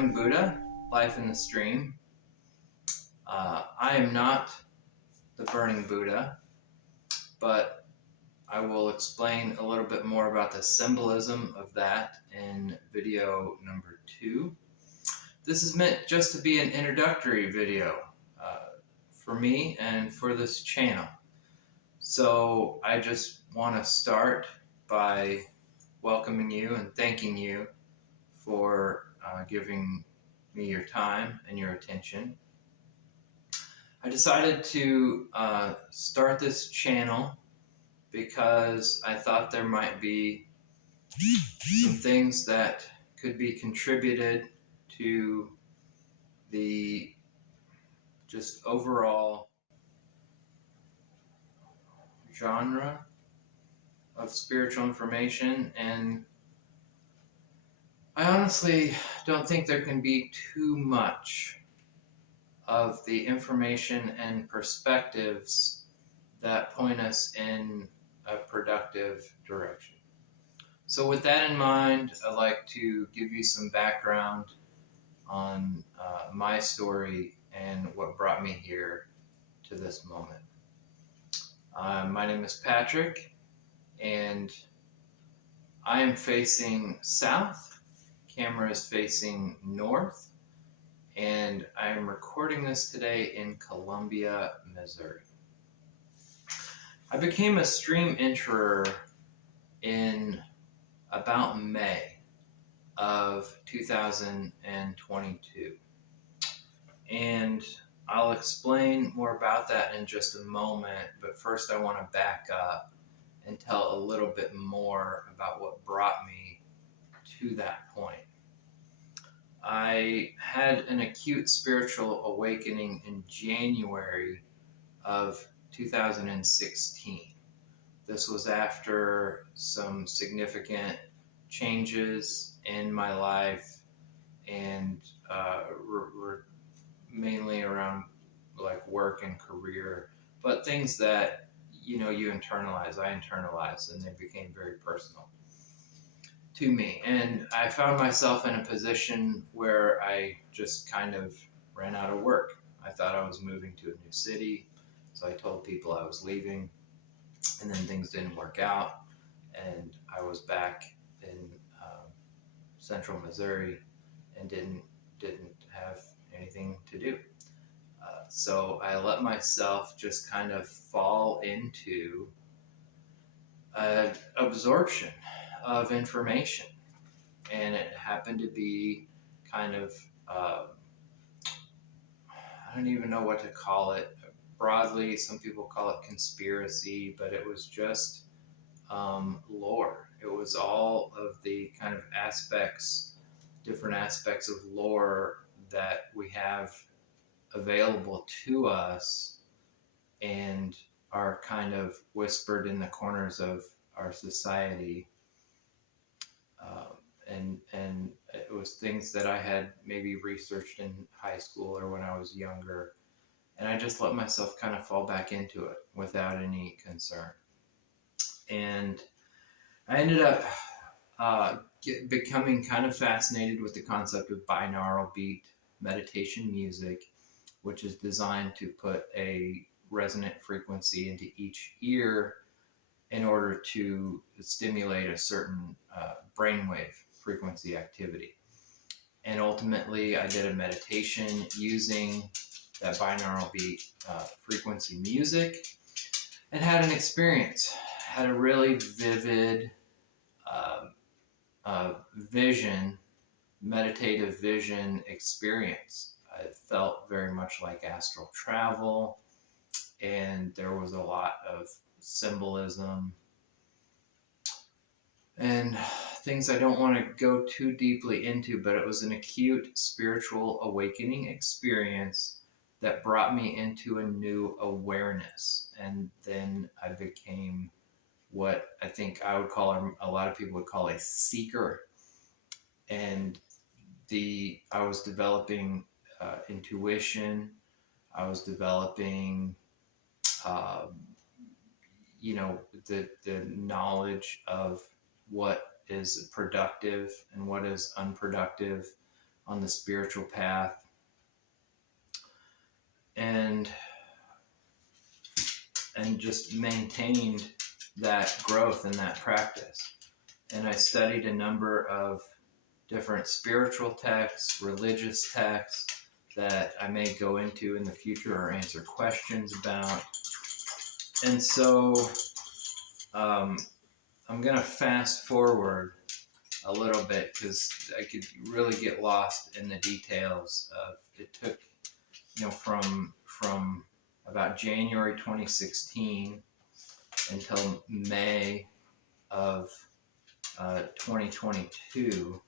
Burning Buddha, Life in the Stream. I am not the Burning Buddha, but I will explain a little bit more about the symbolism of that in video number 2. This is meant just to be an introductory video for me and for this channel. So I just want to start by welcoming you and thanking you for giving me your time and your attention. I decided to start this channel because I thought there might be some things that could be contributed to the just overall genre of spiritual information, and I honestly don't think there can be too much of the information and perspectives that point us in a productive direction. So with that in mind, I'd like to give you some background on my story and what brought me here to this moment. My name is Patrick, and I am facing south. Camera is facing north, and I am recording this today in Columbia, Missouri. I became a stream enterer in about May of 2022. And I'll explain more about that in just a moment, but first I want to back up and tell a little bit more about what brought me to that point. I had an acute spiritual awakening in January of 2016. This was after some significant changes in my life, and mainly around like work and career, but things that you internalize. I internalized, and they became very personal to me. And I found myself in a position where I just kind of ran out of work. I thought I was moving to a new city, so I told people I was leaving, and then things didn't work out, and I was back in central Missouri and didn't have anything to do. So I let myself just kind of fall into an absorption of information, and it happened to be kind of I don't even know what to call it. Broadly, some people call it conspiracy, but it was just lore. It was all of the kind of different aspects of lore that we have available to us and are kind of whispered in the corners of our society. And it was things that I had maybe researched in high school or when I was younger. And I just let myself kind of fall back into it without any concern. And I ended up becoming kind of fascinated with the concept of binaural beat meditation music, which is designed to put a resonant frequency into each ear in order to stimulate a certain brainwave frequency activity. And ultimately, I did a meditation using that binaural beat frequency music and had an experience, had a really vivid meditative vision experience. It felt very much like astral travel, and there was a lot of symbolism and things I don't want to go too deeply into, but it was an acute spiritual awakening experience that brought me into a new awareness. And then I became what I think I would call, a lot of people would call, a seeker. And I was developing intuition. I was developing, the knowledge of what is productive and what is unproductive on the spiritual path, and just maintained that growth in that practice. And I studied a number of different spiritual texts, religious texts that I may go into in the future or answer questions about. And so I'm going to fast forward a little bit because I could really get lost in the details of it. Took, from about January 2016 until May of 2022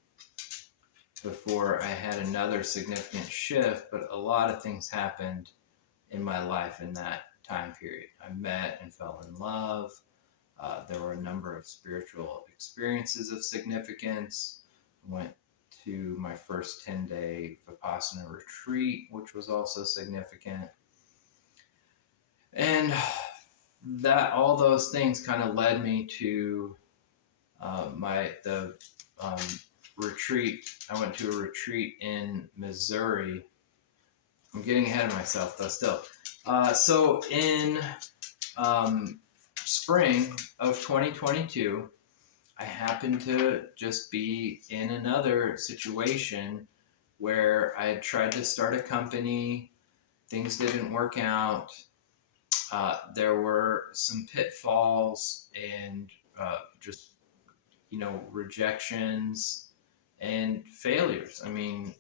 before I had another significant shift, but a lot of things happened in my life in that time period. I met and fell in love. There were a number of spiritual experiences of significance. I went to my first 10-day Vipassana retreat, which was also significant. And that all those things kind of led me to the retreat. I went to a retreat in Missouri. I'm getting ahead of myself though still. So in spring of 2022, I happened to just be in another situation where I had tried to start a company. Things didn't work out. There were some pitfalls and just, rejections and failures. I mean,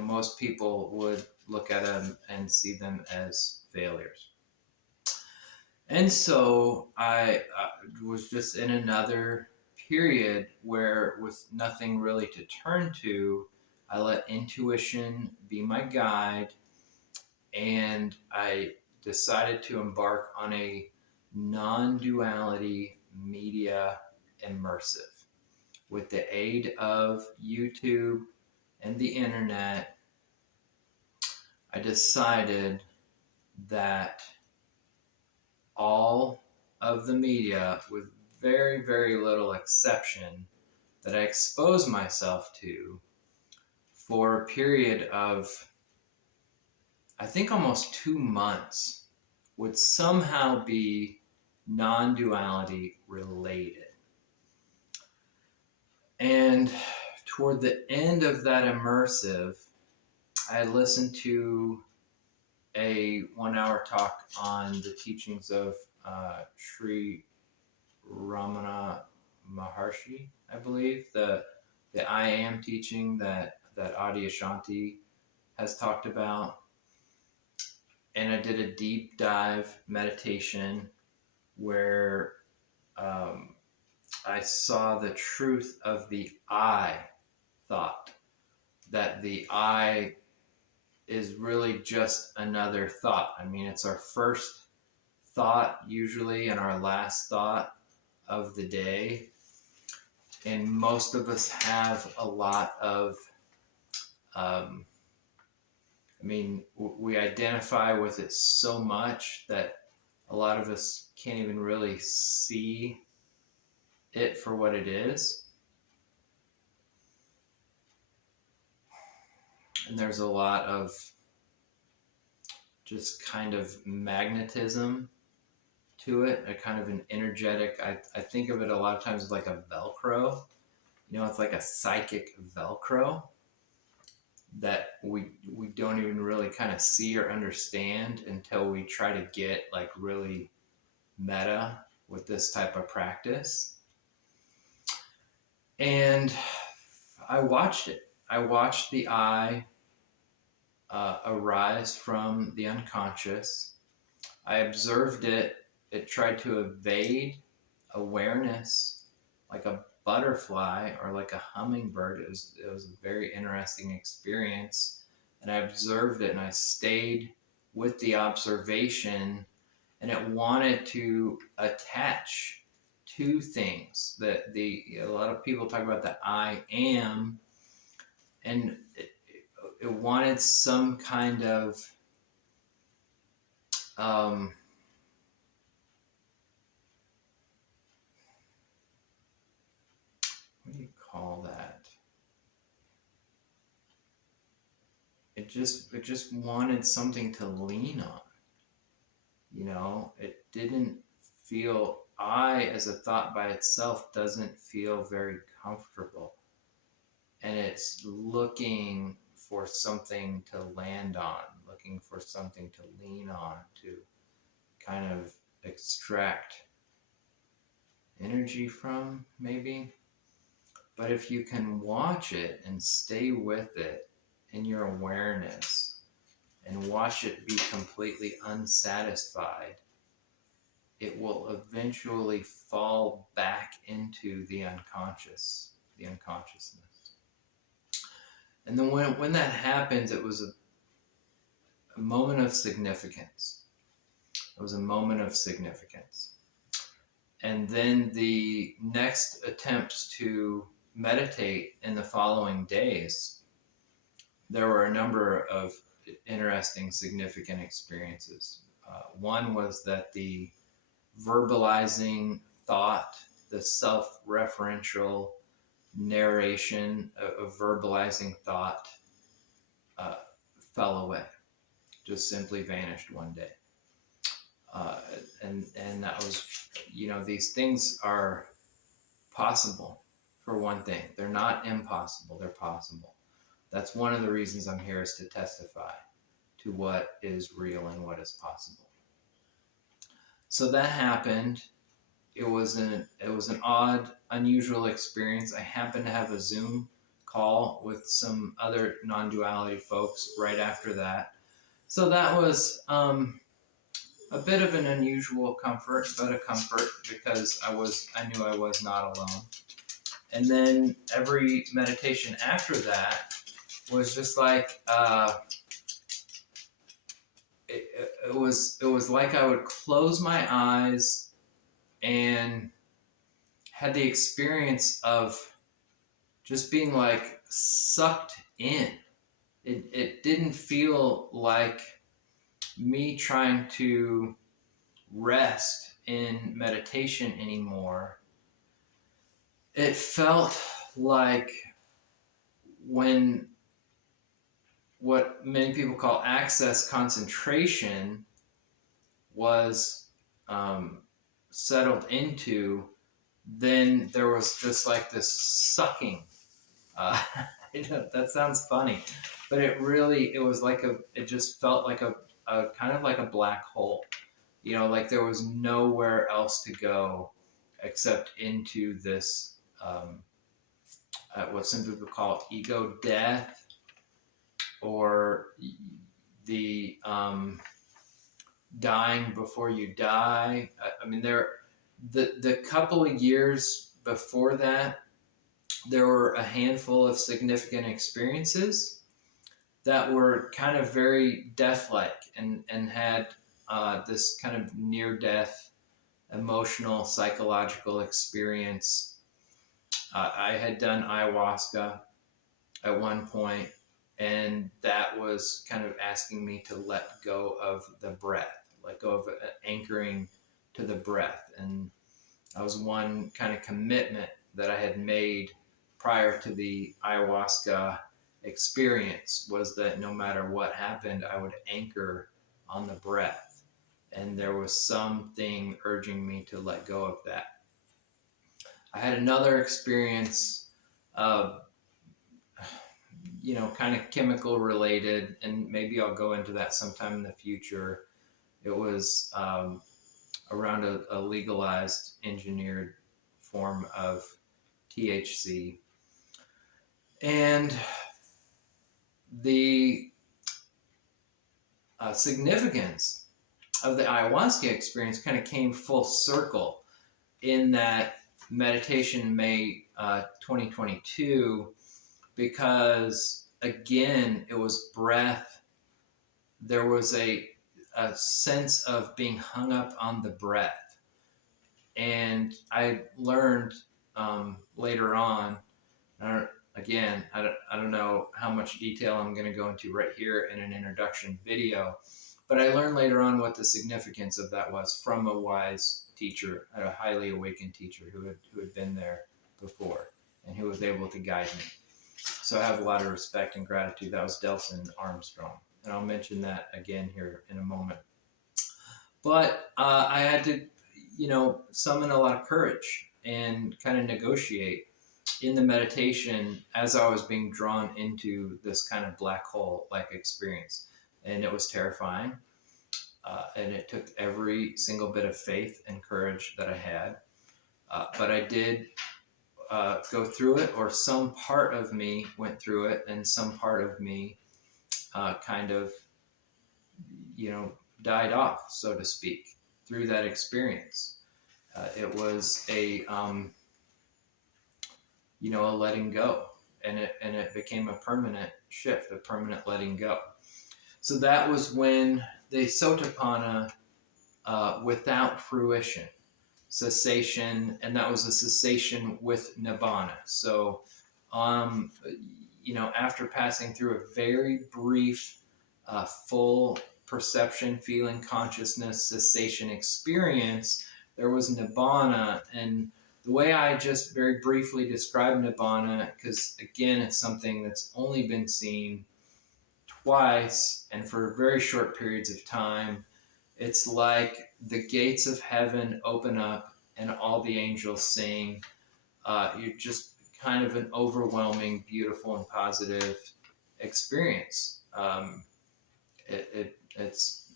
most people would look at them and see them as failures. And so I was just in another period where, with nothing really to turn to, I let intuition be my guide, and I decided to embark on a non-duality media immersive with the aid of YouTube and the internet. I decided that all of the media, with very, very little exception, that I exposed myself to for a period of, I think, almost 2 months, would somehow be non-duality related. And toward the end of that immersive, I listened to a 1-hour talk on the teachings of Sri Ramana Maharshi, I believe, the I Am teaching that Adi Ashanti has talked about. And I did a deep dive meditation where I saw the truth of the I thought, that the I is really just another thought. I mean, it's our first thought usually and our last thought of the day. And most of us have a lot of, we identify with it so much that a lot of us can't even really see it for what it is. And there's a lot of just kind of magnetism to it, a kind of an energetic, I think of it a lot of times as like a Velcro. It's like a psychic Velcro that we don't even really kind of see or understand until we try to get like really meta with this type of practice. And I watched it. I watched the I arise from the unconscious. I observed it. It tried to evade awareness like a butterfly or like a hummingbird. It was a very interesting experience. And I observed it and I stayed with the observation, and it wanted to attach to things. That a lot of people talk about the I am, and it wanted some kind of what do you call that? just wanted something to lean on. It didn't feel, I as a thought by itself doesn't feel very comfortable. And it's looking for something to land on, looking for something to lean on, to kind of extract energy from, maybe. But if you can watch it and stay with it in your awareness and watch it be completely unsatisfied, it will eventually fall back into the unconsciousness. And then when that happens, it was a moment of significance. It was a moment of significance. And then the next attempts to meditate in the following days, there were a number of interesting, significant experiences. One was that the verbalizing thought, the self-referential narration of verbalizing thought fell away, just simply vanished one day. And that was, these things are possible, for one thing. They're not impossible, they're possible. That's one of the reasons I'm here, is to testify to what is real and what is possible. So that happened. It was an odd, unusual experience. I happened to have a Zoom call with some other non-duality folks right after that. So that was a bit of an unusual comfort, but a comfort, because I knew I was not alone. And then every meditation after that was just like, it was like I would close my eyes and had the experience of just being like sucked in. It didn't feel like me trying to rest in meditation anymore. It felt like when what many people call access concentration was settled into, then there was just like this sucking. That sounds funny, but it was like it just felt like a kind of like a black hole. Like there was nowhere else to go except into this, what some people call ego death, or the dying before you die. I mean, the couple of years before that, there were a handful of significant experiences that were kind of very death-like and had this kind of near-death emotional, psychological experience. I had done ayahuasca at one point, and that was kind of asking me to let go of the breath, let go of anchoring to the breath. And that was one kind of commitment that I had made prior to the ayahuasca experience, was that no matter what happened, I would anchor on the breath. And there was something urging me to let go of that. I had another experience, kind of chemical related, and maybe I'll go into that sometime in the future. It was around a legalized, engineered form of THC. And the significance of the ayahuasca experience kind of came full circle in that meditation May 2022, because again, it was breath. There was a sense of being hung up on the breath. And I learned later on, again, I don't know how much detail I'm going to go into right here in an introduction video, but I learned later on what the significance of that was from a wise teacher, a highly awakened teacher who had been there before and who was able to guide me. So I have a lot of respect and gratitude. That was Delson Armstrong. And I'll mention that again here in a moment. But I had to, summon a lot of courage and kind of negotiate in the meditation as I was being drawn into this kind of black hole like experience. And it was terrifying. And it took every single bit of faith and courage that I had. But I did go through it, or some part of me went through it, and some part of me kind of, died off, so to speak, through that experience. It was a letting go, and it became a permanent shift, a permanent letting go. So that was when the Sotapanna, without fruition, cessation, and that was a cessation with nibbana. So, after passing through a very brief, full perception, feeling, consciousness, cessation experience, there was nibbana. And the way I just very briefly describe nibbana, because again, it's something that's only been seen twice and for very short periods of time. It's like the gates of heaven open up and all the angels sing. You're just kind of an overwhelming, beautiful, and positive experience. It's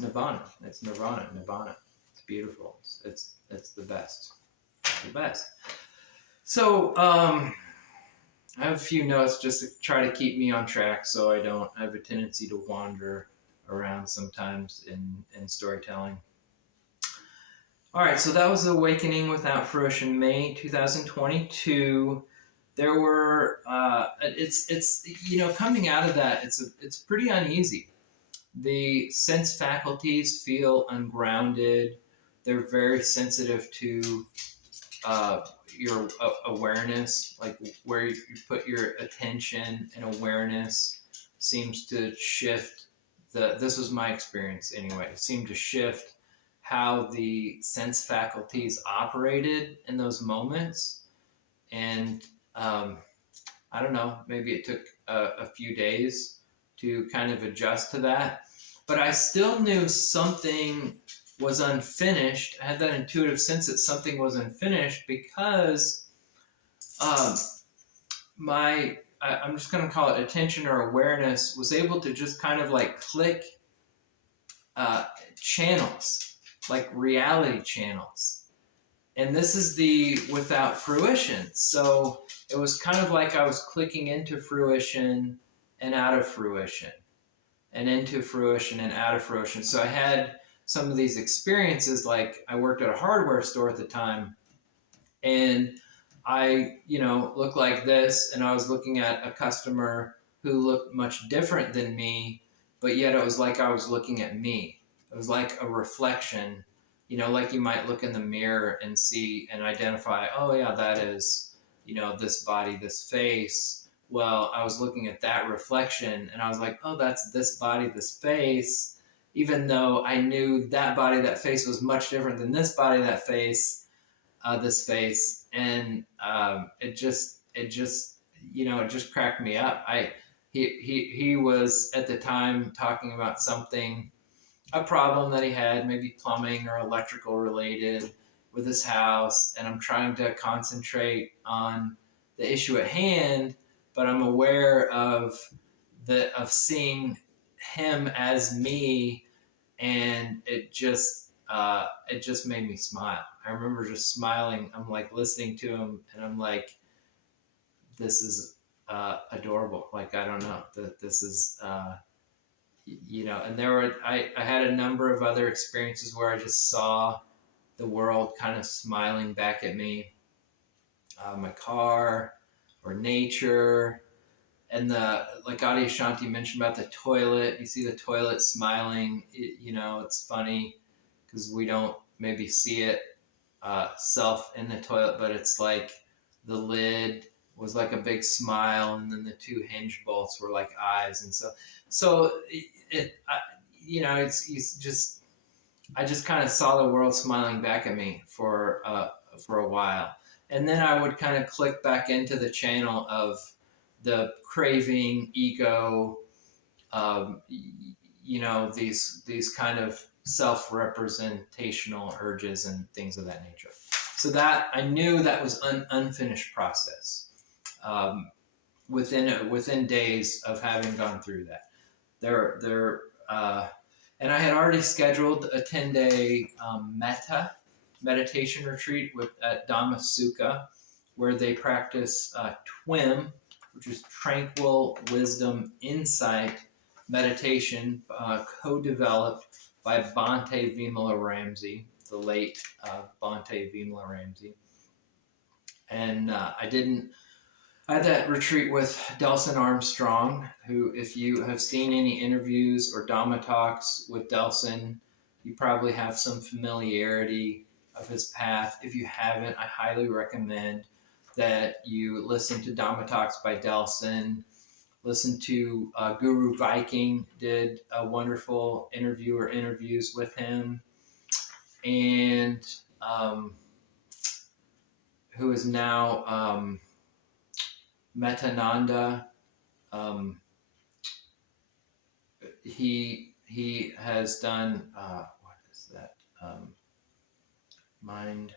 nibbana. It's nirvana. Nibbana. It's beautiful. It's the best. It's the best. So I have a few notes just to try to keep me on track, so I don't have a tendency to wander around sometimes in storytelling. All right, so that was Awakening Without Fruition, May 2022. There were it's coming out of that, it's pretty uneasy. The sense faculties feel ungrounded. They're very sensitive to your awareness, like where you put your attention and awareness seems to shift. This was my experience anyway. It seemed to shift how the sense faculties operated in those moments. And I don't know, maybe it took a few days to kind of adjust to that. But I still knew something was unfinished. I had that intuitive sense that something was unfinished because I'm just going to call it attention or awareness, was able to just kind of like click channels, like reality channels. And this is the without fruition. So it was kind of like I was clicking into fruition and out of fruition, and into fruition and out of fruition. So I had some of these experiences, like I worked at a hardware store at the time, and I, looked like this, and I was looking at a customer who looked much different than me, but yet it was like I was looking at me. It was like a reflection, like you might look in the mirror and see and identify, oh yeah, that is, this body, this face. Well, I was looking at that reflection and I was like, oh, that's this body, this face, even though I knew that body, that face was much different than this body, that face, this face. And it just cracked me up. He was at the time talking about something, a problem that he had, maybe plumbing or electrical related with his house. And I'm trying to concentrate on the issue at hand, but I'm aware of seeing him as me, and it just made me smile. I remember just smiling. I'm like listening to him, and I'm like, this is adorable. Like, I don't know, this is and I had a number of other experiences where I just saw the world kind of smiling back at me, my car, or nature. And like Adi Ashanti mentioned about the toilet, you see the toilet smiling. It's funny because we don't maybe see it self in the toilet, but it's like the lid was like a big smile, and then the two hinge bolts were like eyes, and so I just kind of saw the world smiling back at me for a while. And then I would kind of click back into the channel of the craving, ego, these kind of self-representational urges and things of that nature. So that I knew that was an unfinished process. Within days of having gone through that, and I had already scheduled a 10-day meditation retreat at Dhamma Sukha, where they practice TWIM, which is Tranquil Wisdom Insight meditation, co-developed by Bhante Vimala-Ramsey, the late Bhante Vimala-Ramsey. And I had that retreat with Delson Armstrong, who, if you have seen any interviews or Dhamma talks with Delson, you probably have some familiarity of his path. If you haven't, I highly recommend that you listen to Dhamma talks by Delson. Listen to Guru Viking did a wonderful interviews with him, and who is now Metananda. He has done what is that? Mind.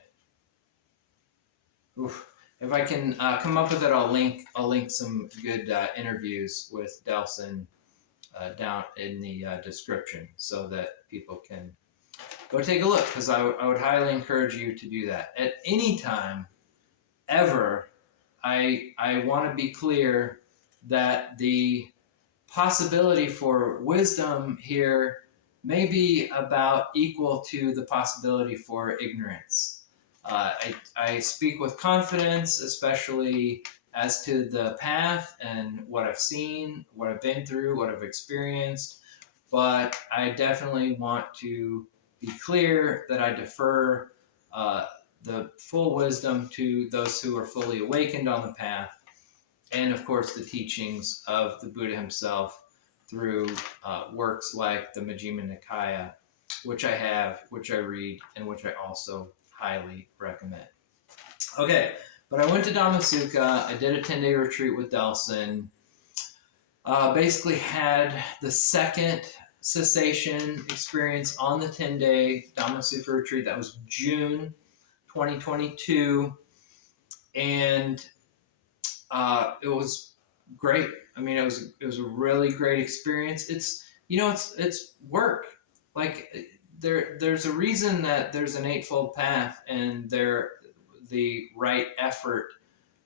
Oof. If I can come up with it, I'll link some good interviews with Delson down in the description so that people can go take a look, because I would highly encourage you to do that. At any time, ever, I want to be clear that the possibility for wisdom here may be about equal to the possibility for ignorance. I speak with confidence, especially as to the path and what I've seen, what I've been through, what I've experienced, but I definitely want to be clear that I defer the full wisdom to those who are fully awakened on the path, and of course the teachings of the Buddha himself through works like the Majjhima Nikaya, which I read, and which I also highly recommend. Okay, but I went to Dhamma Sukha. I did a 10-day retreat with Delson. Basically had the second cessation experience on the 10-day Dhamma Sukha retreat. That was June 2022, and it was great. I mean, it was a really great experience. It's work. Like there's a reason that there's an eightfold path, and the right effort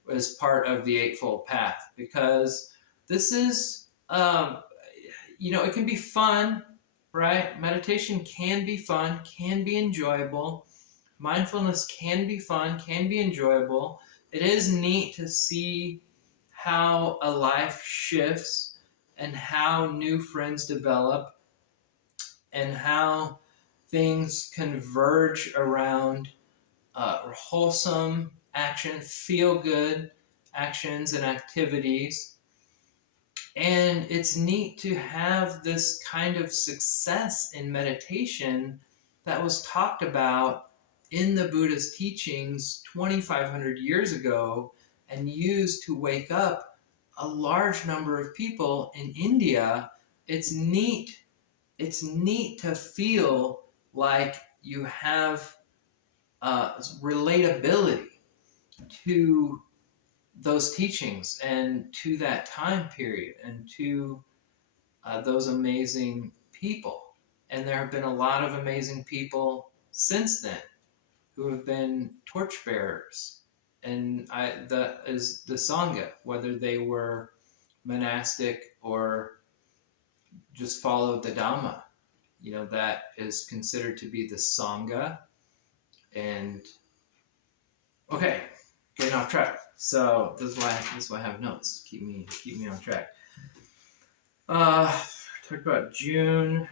is part of the eightfold path, because this is it can be fun, right? Meditation can be fun, can be enjoyable. Mindfulness can be fun, can be enjoyable. It is neat to see how a life shifts and how new friends develop and how things converge around wholesome action, feel-good actions and activities. And it's neat to have this kind of success in meditation that was talked about in the Buddha's teachings 2,500 years ago and used to wake up a large number of people in India. It's neat to feel like you have relatability to those teachings and to that time period and to those amazing people. And there have been a lot of amazing people since then who have been torchbearers, and that is the Sangha, whether they were monastic or just followed the Dhamma. That is considered to be the Sangha. And okay, getting off track. So this is why I have notes. Keep me on track. Talked about June.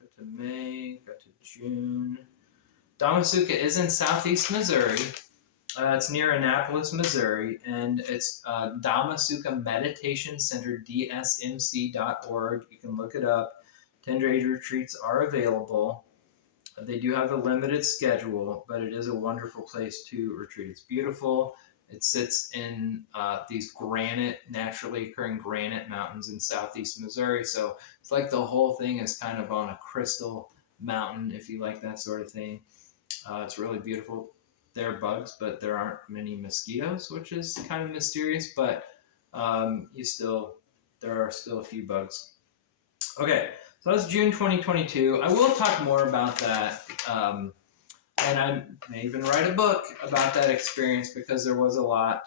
Got to May. Got to June. Dhamma Sukha is in southeast Missouri. It's near Annapolis, Missouri, and it's Dhamma Sukha Meditation Center, dsmc.org. You can look it up. 10-day retreats are available. They do have a limited schedule, but it is a wonderful place to retreat. It's beautiful. It sits in these naturally occurring granite mountains in southeast Missouri. So it's like the whole thing is kind of on a crystal mountain, if you like that sort of thing. It's really beautiful. There are bugs, but there aren't many mosquitoes, which is kind of mysterious, but there are still a few bugs. Okay, so that's June 2022. I will talk more about that, and I may even write a book about that experience because there was a lot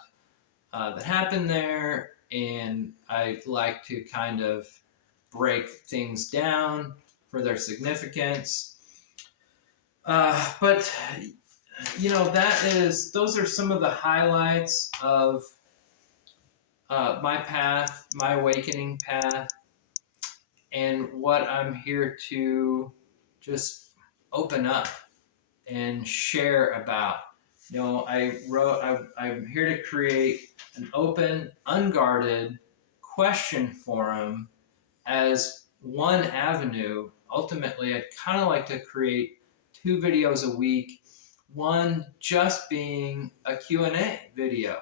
that happened there, and I like to kind of break things down for their significance. But those are some of the highlights of my path, my awakening path, and what I'm here to just open up and share about. I'm here to create an open, unguarded question forum as one avenue. Ultimately, I'd kind of like to create 2 videos a week, one just being a Q&A video,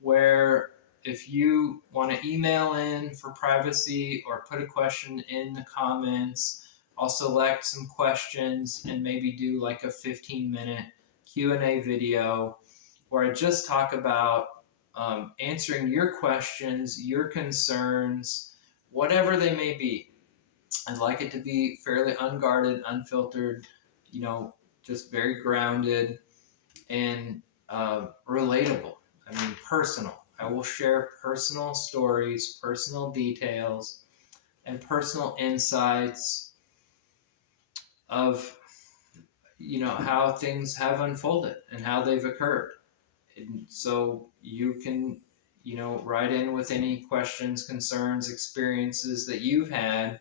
where if you want to email in for privacy or put a question in the comments, I'll select some questions and maybe do like a 15-minute Q&A video where I just talk about answering your questions, your concerns, whatever they may be. I'd like it to be fairly unguarded, unfiltered, just very grounded and relatable. I mean, personal. I will share personal stories, personal details, and personal insights of, how things have unfolded and how they've occurred. And so you can, write in with any questions, concerns, experiences that you've had.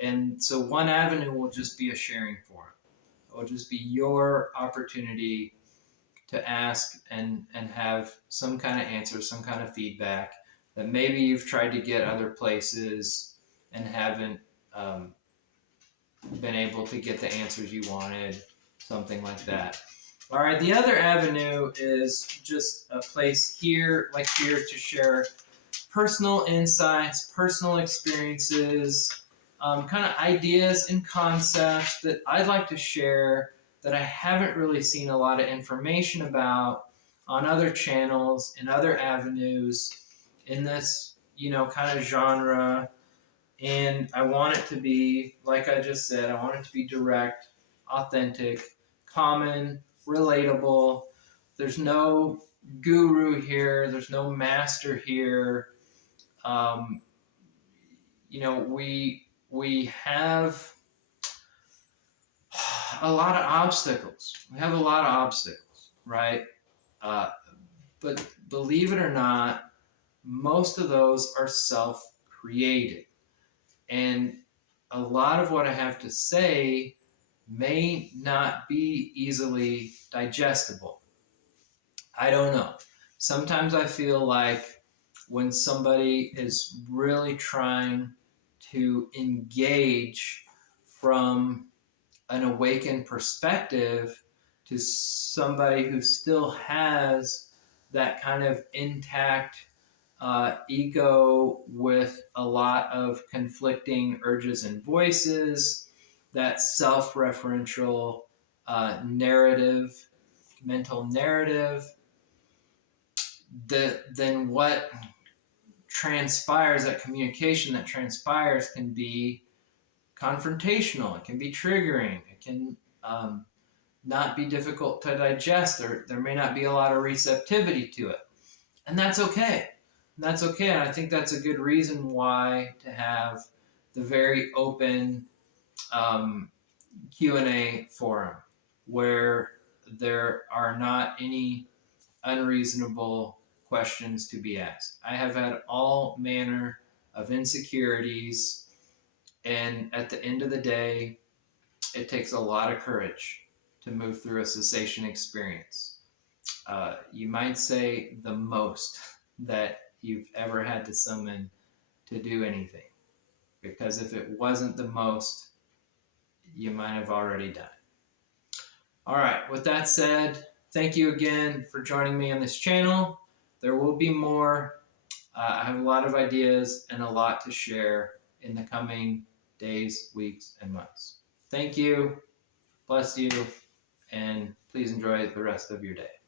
And so one avenue will just be a sharing forum. It will just be your opportunity to ask and have some kind of answer, some kind of feedback that maybe you've tried to get other places and haven't been able to get the answers you wanted, something like that. All right, the other avenue is just a place here to share personal insights, personal experiences, kind of ideas and concepts that I'd like to share that I haven't really seen a lot of information about on other channels and other avenues in this, kind of genre. And I want it to be, like I just said, I want it to be direct, authentic, common, relatable. There's no guru here. There's no master here. We have a lot of obstacles. Right? But believe it or not, most of those are self-created. And a lot of what I have to say may not be easily digestible. I don't know. Sometimes I feel like when somebody is really trying to engage from an awakened perspective to somebody who still has that kind of intact ego with a lot of conflicting urges and voices, that self-referential mental narrative, then what transpires, that communication that transpires, can be confrontational, it can be triggering, it can not be difficult to digest, there may not be a lot of receptivity to it. And that's okay. And I think that's a good reason why to have the very open Q&A forum where there are not any unreasonable questions to be asked. I have had all manner of insecurities, and at the end of the day, it takes a lot of courage to move through a cessation experience. You might say the most that you've ever had to summon to do anything. Because if it wasn't the most, you might have already done it. All right, with that said, thank you again for joining me on this channel. There will be more. I have a lot of ideas and a lot to share in the coming days, weeks, and months. Thank you. Bless you. And please enjoy the rest of your day.